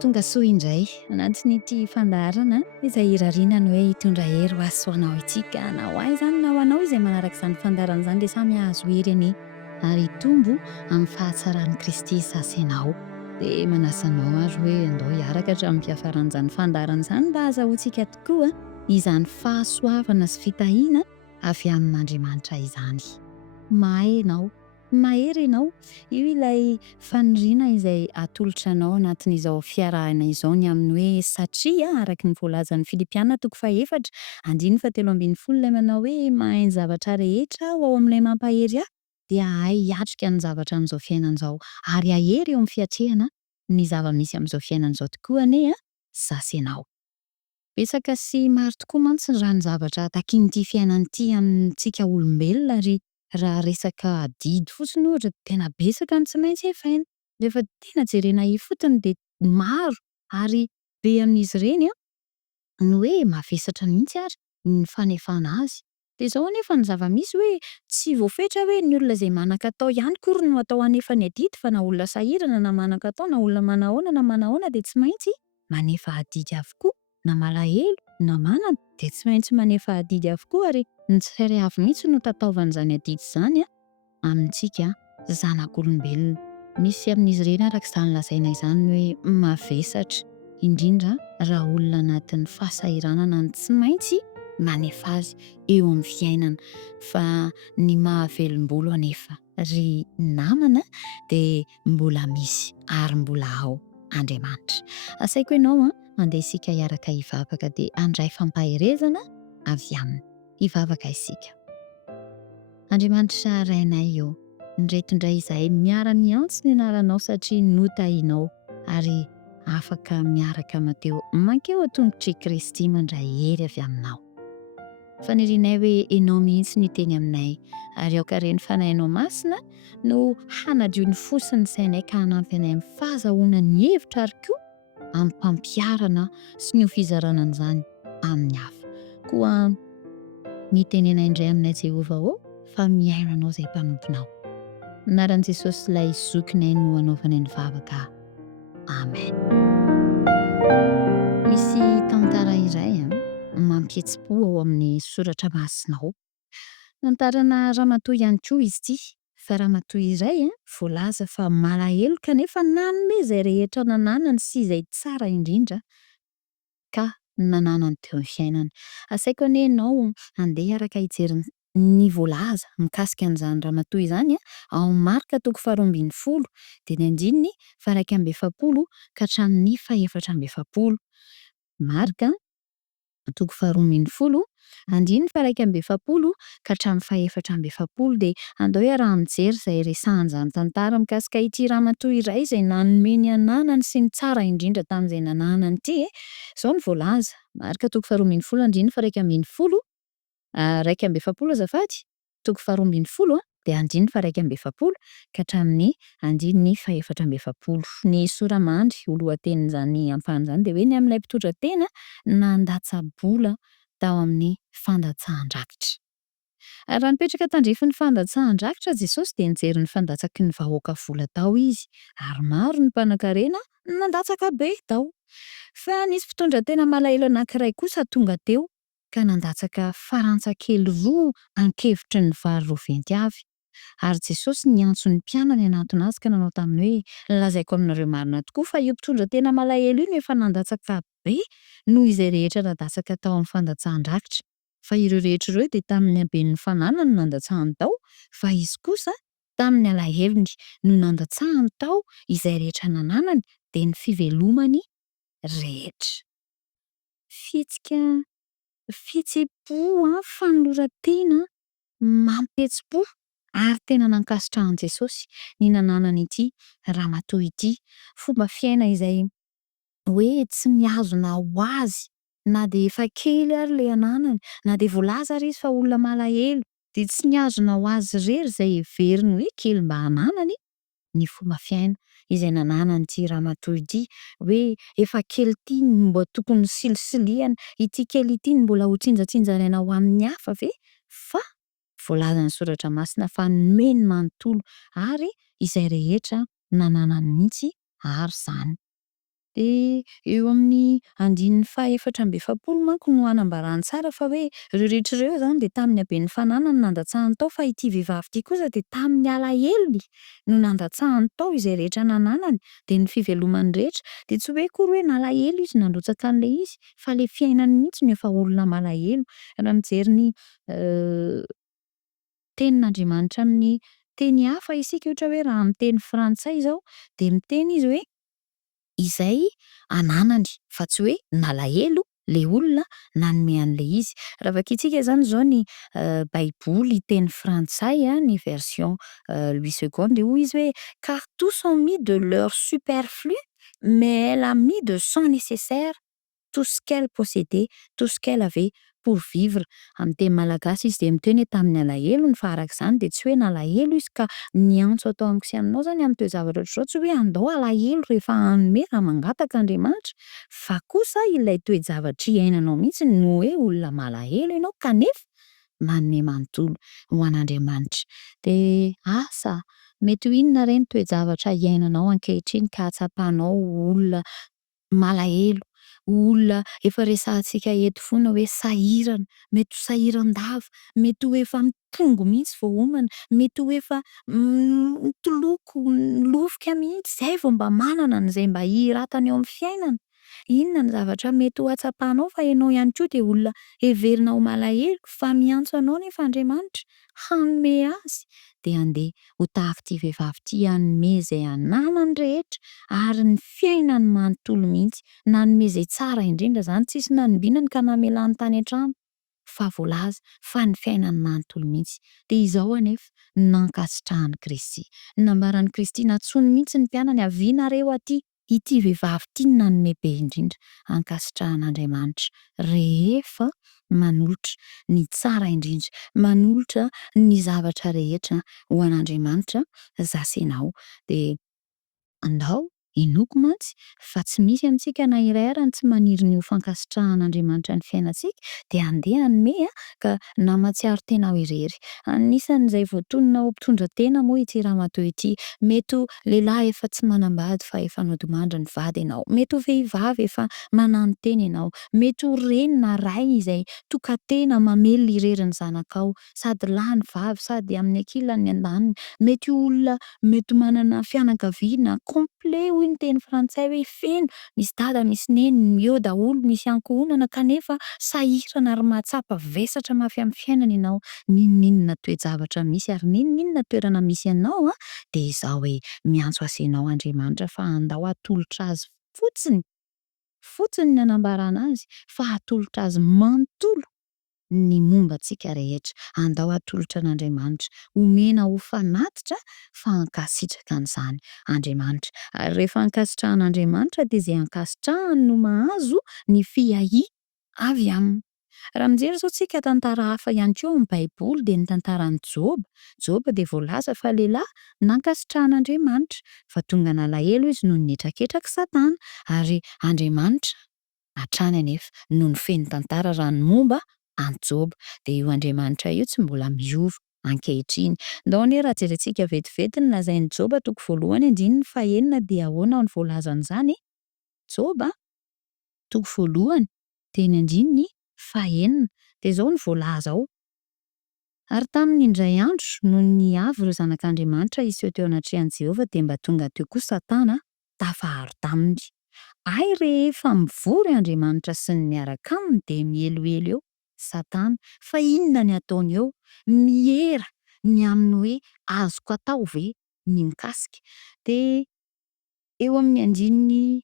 Tonga soa indray anatin'ity fandaharana izay irarinany hoe hitondra hery ho azy soanao itsika na ho ahy izany na ho anao izay manaraka izany fandarana izany dia samy hahazo hery any ary hitombo amin'ny fahatsaran'i Kristy sasenao. Dia manasa anao ary hoe andao hiaraka hatramin'ny mpiafaran'izany fandarana izany mba hahazoantsika tokoa izany fahasoavana sy fitahiana avy amin'Andriamanitra izany. Mahay ianao, mahery ianao, io ilay faniriana izay atolotra anao anatin'izao fiarahana izao ny amin'ny hoe satria araka ny voalazan'ny Filipiana toko faha-efatra andiny fahatelo ambin'ny folo ilay manao hoe mahay ny zavatra rehetra aho ao amin'ilay mampahery ahy dia ahay hiatrika ny zavatra amin'izao fiainana izao ary ahery eo amin'ny fiatrehana ny zava-misy amin'izao fiainana izao tokoa anie zasy ianao. Betsaka sy maro tokoa mantsy raha ny zavatra takin'ity fiainan'ity amintsika olombelona ary raha resaka didy fotsiny ohatra tena betsaka ny tsy maintsy efaina. Rehefa tena jerena io fotony dia maro ary be amin'izy ireny ny hoe mavesatra mihitsy ary ny fanefana azy. Dia izao anefa ny zava-misy hoe tsy voafetra hoe ny olona izay manan-katao ihany kory no atao hanefa ny adidy fa na olona sahirana na manan-katao na olona manahoana na manahoana dia tsy maintsy manefa adidy avokoa na malahelo na manana dia tsy maintsy manefa adidy avokoa ary ny tsirairay avy mihitsy no tataovan'izany adidy izany amintsika zanak'olombelona. Misy amin'izy ireny araka izany lazaina izany hoe mavesatra indrindra raha olona anatin'ny fahasahiranana ny tsy maintsy manefa azy eo amin'ny fiainana fa ny mahavelom-bolo anefa ry namana dia mbola misy ary mbola ao Andriamanitra. Asaiko ianao mandeha isika hiaraka hivavaka dia handray fampaherezana avy aminy. Hivavaka isika. Andriamanitra rainay eo, indray izahay miara-miantso ny anaranao satria notahianao ary afaka miaraka mateo mankeo an-tongotry Kristy mandray hery avy aminao. Fanirianay hoe ianao mihitsy ny teny aminay ary aokareny fanahinao masina no hanadio ny fosiny sainay ka hanampy anay amin'ny fahazahoana ny hevitra ary koa amin'ny mpampiarana sy ny fizarana an'izany amin'ny hafa. Koa mitenenay indray aminay Jehovah fa miaina anao izay mpanomponao. Anaran'i Jesosy ilay zokinay no anaovanay ny vavaka. Amen. Misy tantara iray mampihetsi-po ao amin'ny soratra masinao. Tantarana ramatoa ihany koa izy ity. Fa ramatoa iray voalaza fa malahelo kanefa nanome izay rehetra nananany sy izay tsara indrindra ka nananany teo amin'ny fiainany. Asaiko anie ianao handeha araka hijery ny voalaza mikasika an'izany ramatoa izany ao amin'ny Marka toko faharoa ambin'ny folo dia ny andininy faha iraika amby efapolo ka hatramin'ny faha efatra amby efapolo. Marka toko faharoa ambin'ny folo andininy faha iraika amby efapolo ka hatramin'ny faha efatra amby efapolo dia andao iarahana mijery izay resahan'izany tantara mikasika ity ramatoa iray izay nanome ny ananany sy ny tsara indrindra tamin'izay nananany ity. Izao ny voalaza Marka toko faharoa ambin'ny folo andininy faha iraika ambin'ny folo iraika amby efapolo azafady toko faharoa ambin'ny folo dia andininy faha iraika amby efapolo ka hatramin'ny andininy faha efatra amby efapolo. Ny soramandry ho lohatenin'izany ampahany dia hoe ny amin'ilay mpitondra tena nandatsa-bola tao amin'ny fandatsahan-drakitra. Raha nipetraka tandrify ny fandatsahan-drakitra Jesosy dia nijery ny fandatsaky ny vahoaka vola tao izy ary maro ny mpanankarena nandatsaka be tao. Fa nisy mpitondra tena malahelo anankiray kosa tonga teo ka nandatsaka farantsakely 2 ankevitry ny vary roventy avy. Ary Jesosy niantso ny mpianany anatony azy ka nanao taminy hoe lazaiko aminareo marina tokoa fa io mpitondra tena malahelo io efa nandatsaka be noho izay rehetra nandatsaka tao amin'ny fandatsahan-drakitra. Fa ireo rehetra ireo dia tamin'ny haben'ny fananany nandatsahany tao fa izy kosa tamin'ny alahelony no nandatsahany tao izay rehetra nananany dia ny fivelomany rehetra. Fihetsem-po fanoloran-tena mampihetsi-po ary tena nankasitrahan'i Jesosy ny nananany ity ramatoa ity. Fomba fiaina izay hoe tsy mihazona ho azy na dia efa kely ary ilay ananany na dia voalaza ary izy fa olona malahelo dia tsy mihazona ho azy irery izay heveriny hoe kely mba hananany ny fomba fiaina izay nananan'ity ramatoa ity hoe efa kely ity no mba tokony silisilihana, ity kely ity no mbola ho tsinjatsinjanaina ho amin'ny hafa ve? Fa voalazan'ny soratra masina fa nomeny manontolo ary izay rehetra nananany mihitsy ary izany. De eo amin'ny andininy faha-efatra amby efapolo manko no hanambarany tsara fa hoe ireo rehetra ireo zany de tamin'ny habeny fananany nandatsahany tao fa ity vehivavy ity kosa de tamin'ny alahelony no nandatsahany tao izay rehetra nananany de ny fivelomany rehetra de tsy hoe akory hoe nalahelo izy nandrotsaka an'le izy fa le fiainany mihitsy no efa olona malahelo. Raha mijery ny tenin'Andriamanitra amin'ny teny hafa isika ohatra hoe raha amin'ny teny frantsay zao de miteny izy hoe izay ananany fa tsy hoe nalahelo le olona nanome an'le izy. Raha vakintsika zany zao ny baiboly teny frantsay ny version Louis II de hoy izy hoe: «Car tous ont mis de leur superflu, mais elle a mis de son nécessaire tout ce qu'elle possédait, tout ce qu'elle avait pour vivre.» Amin'ny teny malagasy izy de miteny hoe tamin'ny alahelo fa arak'izany de tsy hoe nalahelo izy ka ny antso atao amiko sy aminao zany amin'ny toe-javatra ohatr'izao tsy hoe andao alahelo rehefa hanome raha mangataka Andriamanitra, fa kosa ilay toe-javatra iainanao mihitsy no hoe olona malahelo ianao kanefa manome manontolo ho an'Andriamanitra. De asa mety ho inona re ny toe-javatra iainanao ankehitriny ka atsapanao olona malahelo, olona efa resahantsika eto foana hoe sahirana, mety ho sahiran-dava, mety ho efa mipongo mihitsy vao homana, mety ho efa mitoloko, milofoka mihitsy zay vao mba manana an'izay mba hiratany eo amin'ny fiainana. Inona ny zavatra mety ho atsapanao fa ianao ihany koa de olona heverina ho malahelo fa miantso anao nefa Andriamanitra hanome azy de andeha ho tahak'ity vehivavy ity hanome izay ananany rehetra ary ny fiainany manontolo mihitsy, nanome izay tsara indrindra zany tsisy nanombinany ka namelany tany an-trano fa voalaza fa ny fiainany manontolo mihitsy. De izao anefa nankasitrahany Kristy, nambaran'i Kristy natsony mihitsy ny mpianany avy nareo aty, ity vehivavy ity no nanome be indrindra ankasitrahan'Andriamanitra rehefa manolotra ny tsara indrindra, manolotra ny zavatra rehetra ho an'Andriamanitra zasenao. De andao inoako mantsy fa tsy misy amintsika na iray ary tsy maniry ny ho fankasitrahan'Andriamanitra ny fiainantsika de andeha hanome ka namatsiaro tena ho irery. Anisan'izay voatonona ho mpitondra tena moa ity ramatoa ity. Mety ho lehilahy efa tsy manambady fa efa nodimandry ny vady ianao, mety ho vehivavy efa manano tena ianao, mety ho reny na ray izay toka-tena mamelona irery ny zanakao sady lahy ny vavy sady amin'ny ankilany andaniny, mety ho olona mety manana fianakaviana complet hoy ny teny frantsay hoe feno, misy dada misy neny eo daholo misy ankohonana kanefa sahirana ary mahatsapa vesatra mafy amin'ny fiainana ianao. N'inon'inona toe-javatra misy ary n'inon'inona toerana misy ianao de izao hoe miantso asenao Andriamanitra fa andao atolotra azy fotsiny, fotsiny ny anambarana azy fa atolotra azy manontolo ny momba antsika rehetra. Andao atolotra an'Andriamanitra, omena ho fanatitra fa hankasitraka an'izany Andriamanitra. Ary rehefa ankasitrahan'Andriamanitra de izay ankasitrahany no mahazo ny fiahiana avy aminy. Raha mijery zao tsika tantara hafa ihany koa amin'ny baiboly de ny tantaran'i Joba. Joba de voalaza fa lehilahy nankasitrahan'Andriamanitra fa tonga nalahelo izy noho ny etraketraky Satana ary Andriamanitra hatrany anefa no nifeny tantara raha ny momba an Joba. De io Andriamanitra io tsy mbola miova ankehitriny. Ndao anie raha jerentsika vetivety ny lazain'i Joba toko voalohany andininy fahaenina de ahoana ny voalazan'izany? Joba toko voalohany teny andininy fahaenina de zao ny voalaza ao: ary tamin'ny indray andro no niavy ireo zanak'Andriamanitra izy teo anatrehan'i Jehovah de mba tonga teo koa Satana tafaharo taminy. Ay rehefa mivory Andriamanitra sy ny miaraka aminy de mihelohelo eo Satana fa inona ny ataony eo? Mihera ny aminy hoe azoko atao ve ny mikasika. De eo amin'ny andininy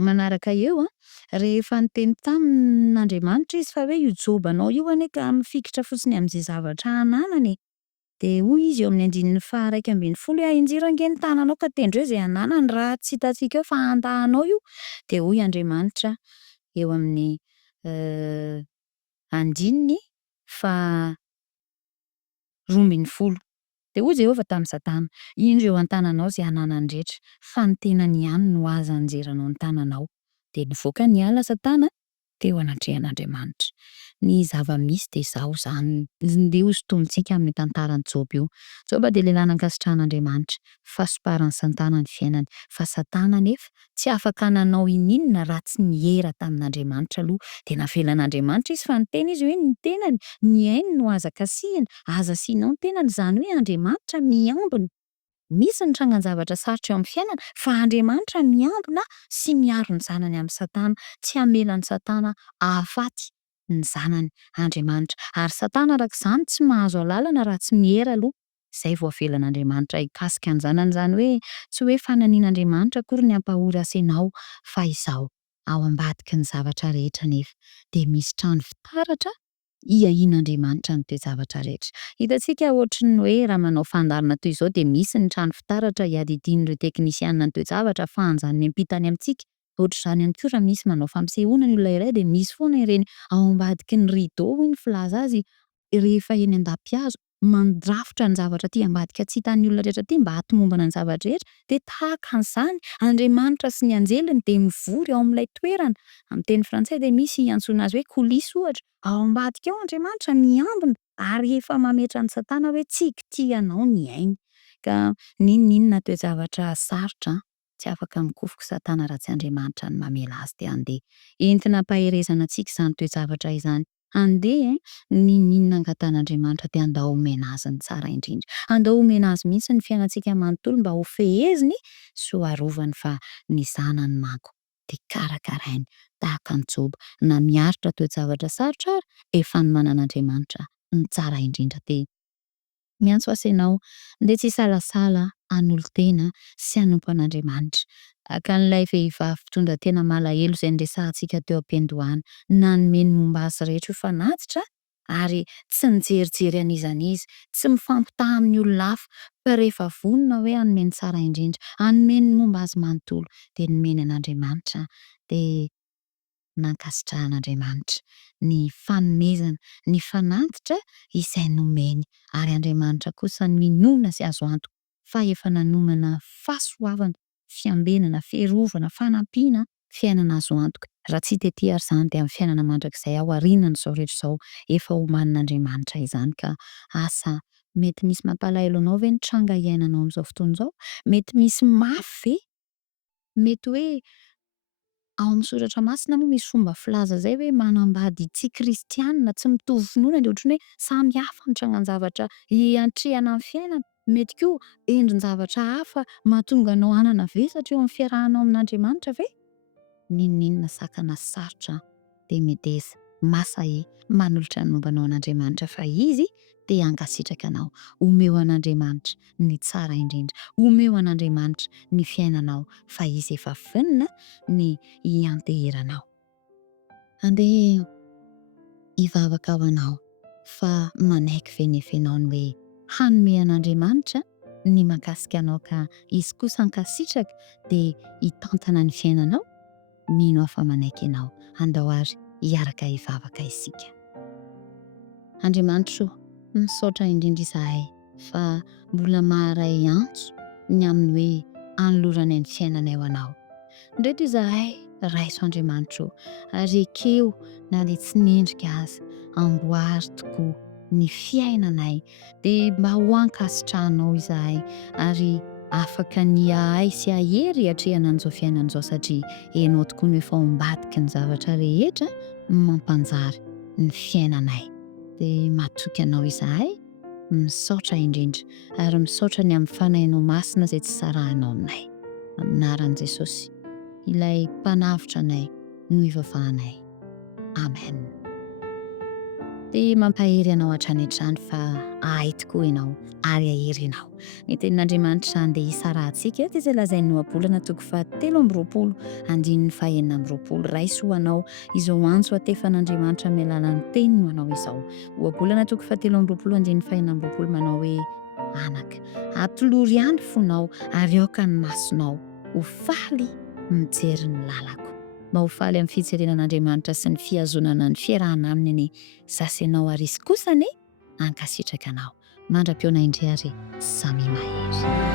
manaraka eo rehefa niteny tamin'Andriamanitra izy fa hoe io Joba anao io anie ka mifikitra fotsiny am'izay zavatra ananany e. De hoy izy eo amin'ny andininy faha-raika ambin'ny folo hoe: "Injiro ange ny tananao ka tendreo izay ananany raha tsy hitantsika eo fa andahanao io." De hoy Andriamanitra eo amin'ny andininy faha roa ambin'ny folo. De hoy Jehovah tamin'ny Satana: "Indro eo an-tananao izay ananany rehetra, fa ny tenany ihany no azo anjeranao ny tananao." De nivoaka niala Satana teo anatrehan'Andriamanitra. Ny zava-misy de izao zany nde ho sotomintsika amin'ny tantarany Joba io. Joba de lehilahy nankasitrahan'Andriamanitra, fahasoparany Satana ny fiainany, fa Satana nefa tsy afaka nanao ininona raha tsy nihera tamin'Andriamanitra aloha. De navelan'Andriamanitra izy fa ny tena izy hoe ny tenany, ny ainy no aza kasihana, aza asianao ny tenany, zany hoe Andriamanitra miambina. Misy ny trangan-javatra sarotra eo amin'ny fiainana, fa Andriamanitra miambina sy miaro ny zanany amin'ny Satana, tsy hamelan'ny Satana ahafaty ny zanany Andriamanitra. Ary Satana arak'izany tsy mahazo alalana raha tsy mihera aloha. Zay vao avelan'Andriamanitra hikasika ny zanany, zany hoe tsy hoe fananian'Andriamanitra akory ny hampahory anao, fa izao ao ambadiky ny zavatra rehetra nefa de misy trano fitaratra iahian'Andriamanitra ny toe-javatra rehetra. Hitantsika ohatry ny hoe raha manao fandarina toy izao de misy ny trano fitaratra iadidin'ireo teknisianina ny toe-javatra ahafahan'izany miampita any amintsika. Ohatr'izany ihany koa raha misy manao fampisehoana ny olona iray de misy foana ireny ao ambadiky ny rideau hoy ny filaza azy, rehefa eny an-dampihazo mandrafitra ny zavatra aty ambadika tsy hitan'ny olona rehetra aty mba hatomombana ny zavatra rehetra. De tahaka an'izany Andriamanitra sy ny anjeliny de mivory ao amin'ilay toerana. Amin'ny teny frantsay de misy antsoina azy hoe coulisse ohatra. Ao ambadika ao Andriamanitra miambina ary efa mametra ny Satana hoe tsy kitihanao ny ainy. Ka n'inona toe-javatra sarotra tsy afaka mikofoka Satana raha tsy Andriamanitra ny mamela azy de andeha. Entina ampaherezana antsika izany toe-javatra izany. Andeha n'inona angatan'Andriamanitra de andao omena azy ny tsara indrindra. Andao omena azy mihitsy ny fiainantsika manontolo mba ho feheziny sy ho arovany, fa ny zanany manko de karakarainy tahaka ny Joba. Na miaritra toe-javatra sarotra ary efa ny manan'Andriamanitra ny tsara indrindra. De miantso asa ianao nde tsy salasala hanolo-tena sy hanompo an'Andriamanitra. Akan'ilay vehivavy mpitondra tena malahelo izay niresahantsika teo am-piandohana, nanomeny momba azy rehetra ho fanatitra ary tsy nijerijery an'izanizy, tsy mifampitaha amin'ny olona hafa, fa rehefa vonona hoe hanomeny tsara indrindra, hanomeny momba azy manontolo de nomeny an'Andriamanitra de nankasitrahan'Andriamanitra ny fanomezana, ny fanatitra izay nomeny. Ary Andriamanitra kosa minona sy azo antoka fa efa nanomana fahasoavana, fiambenana, fiarovana, fanampiana, fiainana azo antoka. Raha tsy tety ary zany de amin'ny fiainana mandrakizay ao aorinan' izao rehetra izao efa omanin'Andriamanitra izany. Ka asa mety misy mampalahelo anao ve ny tranga iainanao amin'izao fotoana izao? Mety misy mafy ve? Mety hoe ao amin'ny soratra masina moa misy fomba filaza zay hoe manambady tsy kristianina, tsy mitovy finoana, de ohatrany hoe samy hafa ny trangan-javatra hiantrehana amin'ny fiainana. Mety koa endrin-javatra hafa mahatonga anao hanana vesatra eo amin'ny fiarahanao amin'Andriamanitra ve? N'inona sakana sarotra de mideza masahe manolotra ny mombanao an'Andriamanitra, fa izy de hankasitraka anao. Omeo an'Andriamanitra ny tsara indrindra, omeo an'Andriamanitra ny fiainanao, fa izy efa vonona ny hianteheranao. Andeha hivavaka ho anao, fa manaiky ve nefa ianao ny hoe hanome an'Andriamanitra ny mahakasika anao, ka izy kosa hankasitraka de hitantana ny fiainanao. Mino aho fa manaiky ianao, andao ary hiaraka hivavaka isika. Andriamanitra misaotra indrindra izahay fa mbola maharay antso ny amin'ny hoe hanolorany ny fiainanay ho anao. Ndreto izahay raiso Andriamanitra ary ekeo na de tsy mendrika aza amboary tokoa ny fiainanay de mba ho ankasitrahanao izahay ary afaka ny ahay sy ahery hatrehana an'izao fiainana izao, satria enao tokoa no efa ambadiky ny zavatra rehetra mampanjary ny fiainanay. De matoky anao izahay, misaotra indrindra ary misaotra ny amin'ny fanahinao masina izay tsy sarahanao aminay. Amin'ny anaran'i Jesosy, ilay mpanavitra anay no ivavahanay. Amen. De mampahery anao hatrany hatrany fa ahay tokoa ianao ary ahery ianao. Ny tenin'Andriamanitra andeha hisarahantsika eto izay lazainy ohabolana toko fahatelo amby roapolo andininy fahaenina amby roapolo. Raiso ho anao izao antso atefan'Andriamanitra amin'ny alalan'ny teniny ho anao izao. Ohabolana toko fahatelo amby roapolo andininy fahaenina amby roapolo manao hoe: anaka, atolory ihany fonao ary aoka ny masonao, ho faly mijery ny lalako. Mba ho faly amin'ny fitserenan'Andriamanitra sy ny fihazonana ny fiarahana aminy ny zasenao ary izy kosa ny hankasitraka anao. Mandra-piona indray ary samy mahery.